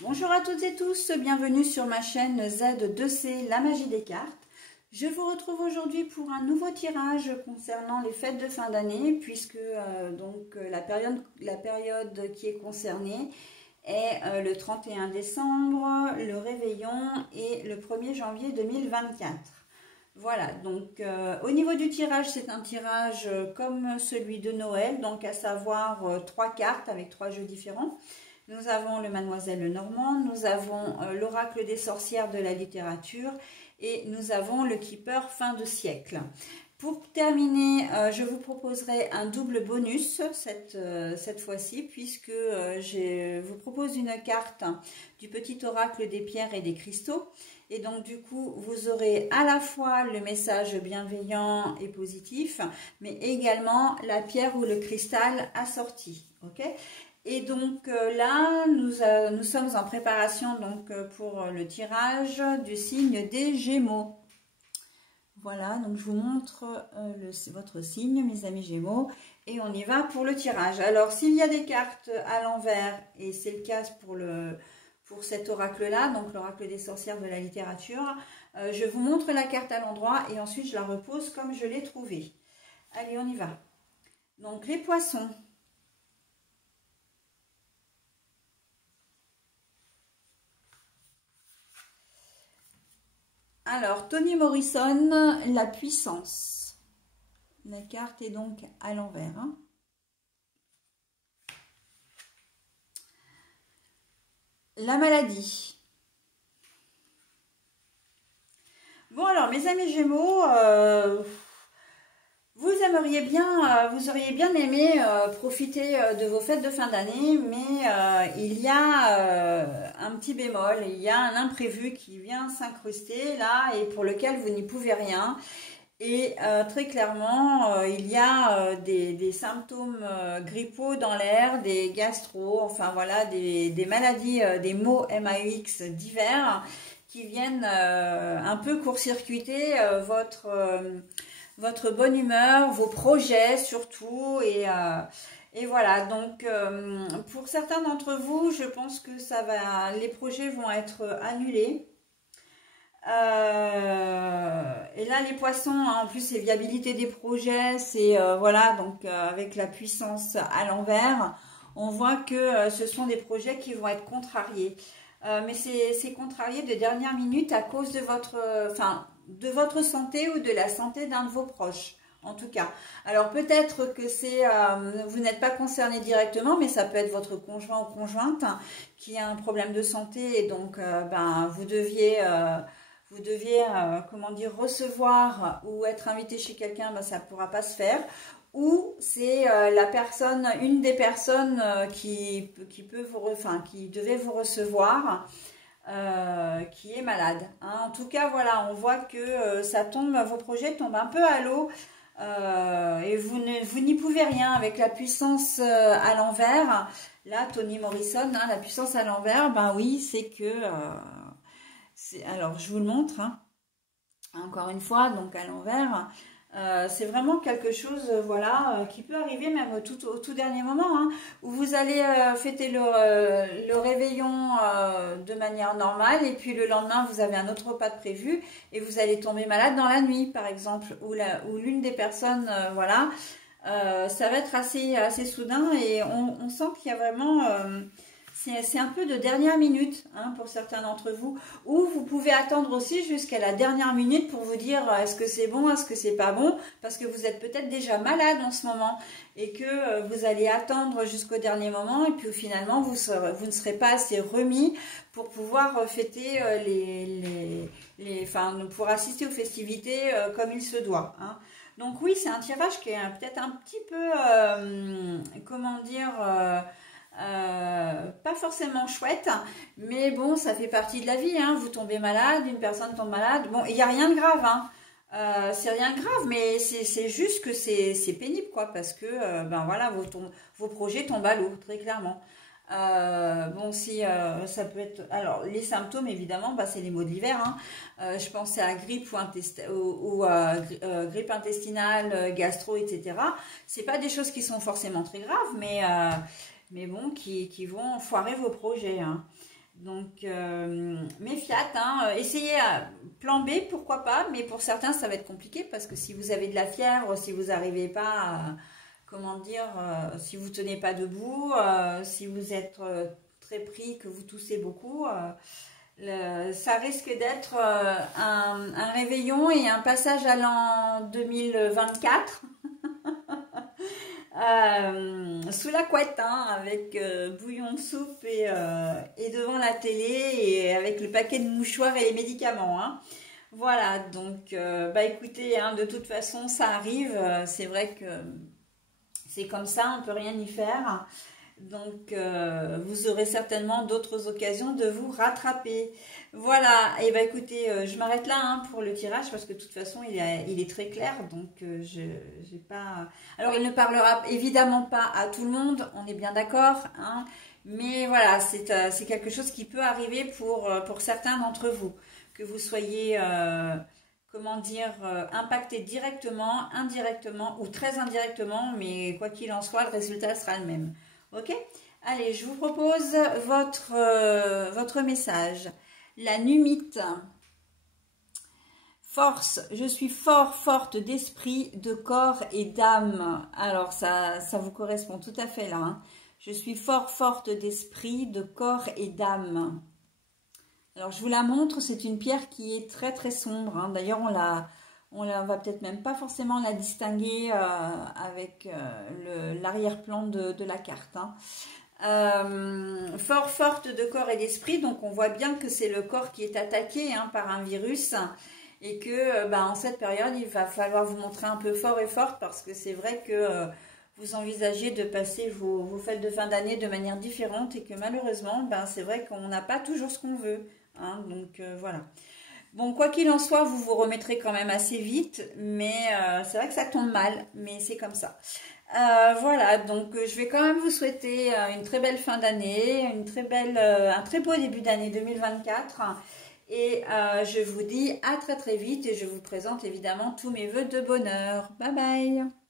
Bonjour à toutes et tous, bienvenue sur ma chaîne Z2C, la magie des cartes. Je vous retrouve aujourd'hui pour un nouveau tirage concernant les fêtes de fin d'année, puisque la période qui est concernée est le 31 décembre, le réveillon et le 1er janvier 2024. Voilà, donc au niveau du tirage, c'est un tirage comme celui de Noël, donc à savoir 3 cartes avec 3 jeux différents. Nous avons le Mademoiselle Lenormand, nous avons l'Oracle des sorcières de la littérature et nous avons le Keeper fin de siècle. Pour terminer, je vous proposerai un double bonus cette fois-ci, puisque je vous propose une carte du petit oracle des pierres et des cristaux. Et donc du coup, vous aurez à la fois le message bienveillant et positif, mais également la pierre ou le cristal assorti. Ok ? Et donc là, nous sommes en préparation pour le tirage du signe des Gémeaux. Voilà, donc je vous montre votre signe, mes amis Gémeaux, et on y va pour le tirage. Alors, s'il y a des cartes à l'envers, et c'est le cas pour cet oracle-là, donc l'oracle des sorcières de la littérature, je vous montre la carte à l'endroit et ensuite je la repose comme je l'ai trouvée. Allez, on y va. Donc, les poissons. Alors, Toni Morrison, la puissance. La carte est donc à l'envers. Hein. La maladie. Bon, alors, mes amis Gémeaux, vous auriez bien aimé profiter de vos fêtes de fin d'année, mais il y a un petit bémol, il y a un imprévu qui vient s'incruster là et pour lequel vous n'y pouvez rien. Et très clairement, il y a des symptômes grippaux dans l'air, des gastro, enfin voilà, des maladies, des maux MAUX divers qui viennent un peu court-circuiter votre bonne humeur, vos projets surtout, et voilà. Donc pour certains d'entre vous, je pense que les projets vont être annulés. Et là les poissons, hein, en plus c'est viabilité des projets, c'est voilà, donc avec la puissance à l'envers, on voit que ce sont des projets qui vont être contrariés. Mais c'est contrarié de dernière minute à cause de votre santé ou de la santé d'un de vos proches, en tout cas. Alors peut-être que vous n'êtes pas concerné directement, mais ça peut être votre conjoint ou conjointe qui a un problème de santé et donc vous deviez comment dire, recevoir ou être invité chez quelqu'un, ça ne pourra pas se faire. Ou c'est une des personnes qui devait vous recevoir, qui est malade. Hein. En tout cas, voilà, on voit que vos projets tombent un peu à l'eau et vous n'y pouvez rien avec la puissance à l'envers. Là, Toni Morrison, hein, la puissance à l'envers, oui, c'est que... alors, je vous le montre, hein. Encore une fois, donc à l'envers... c'est vraiment quelque chose qui peut arriver même au tout dernier moment, hein, où vous allez fêter le réveillon de manière normale et puis le lendemain vous avez un autre repas de prévu et vous allez tomber malade dans la nuit par exemple, ou l'une des personnes, ça va être assez soudain et on sent qu'il y a vraiment... c'est un peu de dernière minute, hein, pour certains d'entre vous, ou vous pouvez attendre aussi jusqu'à la dernière minute pour vous dire est-ce que c'est bon, est-ce que c'est pas bon, parce que vous êtes peut-être déjà malade en ce moment et que vous allez attendre jusqu'au dernier moment et puis finalement vous ne serez pas assez remis pour pouvoir fêter pour assister aux festivités comme il se doit. Hein. Donc oui, c'est un tirage qui est peut-être un petit peu, comment dire... pas forcément chouette, mais bon, ça fait partie de la vie, hein. Vous tombez malade, une personne tombe malade, bon, il n'y a rien de grave, hein. C'est rien de grave, mais c'est juste que c'est pénible, quoi, parce que, voilà, vos projets tombent à l'eau, très clairement. Bon, si ça peut être... Alors, les symptômes, évidemment, c'est les maux de l'hiver, hein. Je pensais à grippe ou grippe intestinale, gastro, etc. C'est pas des choses qui sont forcément très graves, mais bon, qui vont foirer vos projets. Hein. Donc, mais fiat, hein, essayez plan B, pourquoi pas, mais pour certains, ça va être compliqué parce que si vous avez de la fièvre, si vous n'arrivez pas à, comment dire, si vous tenez pas debout, si vous êtes très pris, que vous toussez beaucoup, ça risque d'être un réveillon et un passage à l'an 2024. Sous la couette, hein, avec bouillon de soupe et devant la télé et avec le paquet de mouchoirs et les médicaments, hein. Voilà, donc bah écoutez, hein, de toute façon ça arrive, c'est vrai que c'est comme ça, on ne peut rien y faire. Donc, vous aurez certainement d'autres occasions de vous rattraper. Voilà, et bien écoutez, je m'arrête là hein, pour le tirage parce que de toute façon, il est très clair. Donc, j'ai pas... Alors, il ne parlera évidemment pas à tout le monde, on est bien d'accord. Hein, mais voilà, c'est quelque chose qui peut arriver pour certains d'entre vous. Que vous soyez... comment dire, impacté directement, indirectement ou très indirectement, mais quoi qu'il en soit, le résultat sera le même. Ok? Allez, je vous propose votre message. La numite. Force, je suis forte d'esprit, de corps et d'âme. Alors, ça vous correspond tout à fait là. Hein. Je suis forte d'esprit, de corps et d'âme. Alors, je vous la montre, c'est une pierre qui est très sombre. Hein. D'ailleurs, on va peut-être même pas forcément la distinguer avec l'arrière-plan de la carte. Hein. Forte de corps et d'esprit, donc on voit bien que c'est le corps qui est attaqué hein, par un virus et que en cette période, il va falloir vous montrer un peu fort et forte parce que c'est vrai que vous envisagez de passer vos fêtes de fin d'année de manière différente et que malheureusement, c'est vrai qu'on n'a pas toujours ce qu'on veut. Hein, donc voilà. Bon, quoi qu'il en soit, vous vous remettrez quand même assez vite, mais c'est vrai que ça tombe mal, mais c'est comme ça. Voilà, donc je vais quand même vous souhaiter une très belle fin d'année, un très beau début d'année 2024. Et je vous dis à très vite et je vous présente évidemment tous mes vœux de bonheur. Bye bye!